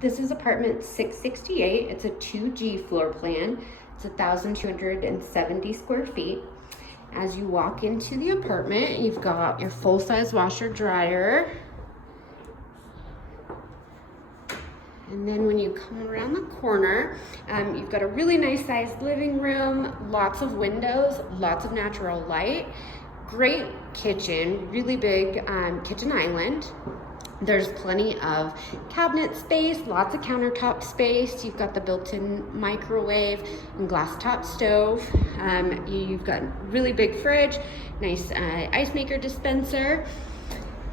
This is apartment 668. It's a 2G floor plan. It's 1,270 square feet. As you walk into the apartment, you've got your full-size washer dryer. And then when you come around the corner, you've got a really nice sized living room, lots of windows, lots of natural light, great kitchen, really big kitchen island. There's plenty of cabinet space, lots of countertop space. You've got the built-in microwave and glass top stove. You've got really big fridge, nice ice maker dispenser.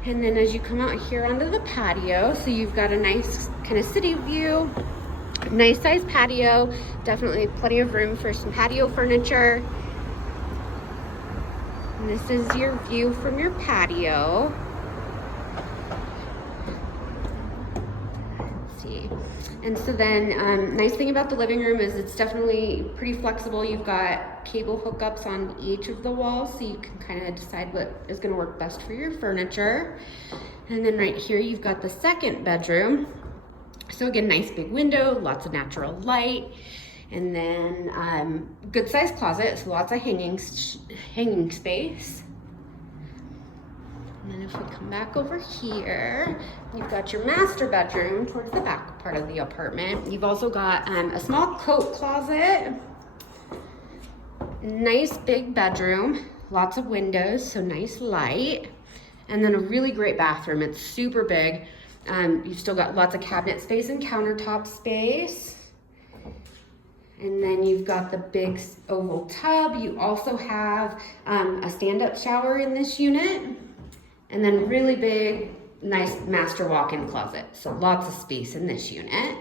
And then as you come out here onto the patio, so you've got a nice kind of city view, nice size patio, definitely plenty of room for some patio furniture. And this is your view from your patio. And so then, nice thing about the living room is it's definitely pretty flexible. You've got cable hookups on each of the walls, so you can kind of decide what is going to work best for your furniture. And then right here, you've got the second bedroom. So again, nice big window, lots of natural light, and then good sized closet, so lots of hanging space. And then if we come back over here, you've got your master bedroom towards the back part of the apartment. You've also got a small coat closet, nice big bedroom, lots of windows, so nice light, and then a really great bathroom. It's super big. You've still got lots of cabinet space and countertop space. And then you've got the big oval tub. You also have a stand-up shower in this unit. And then really big, nice master walk-in closet. So lots of space in this unit.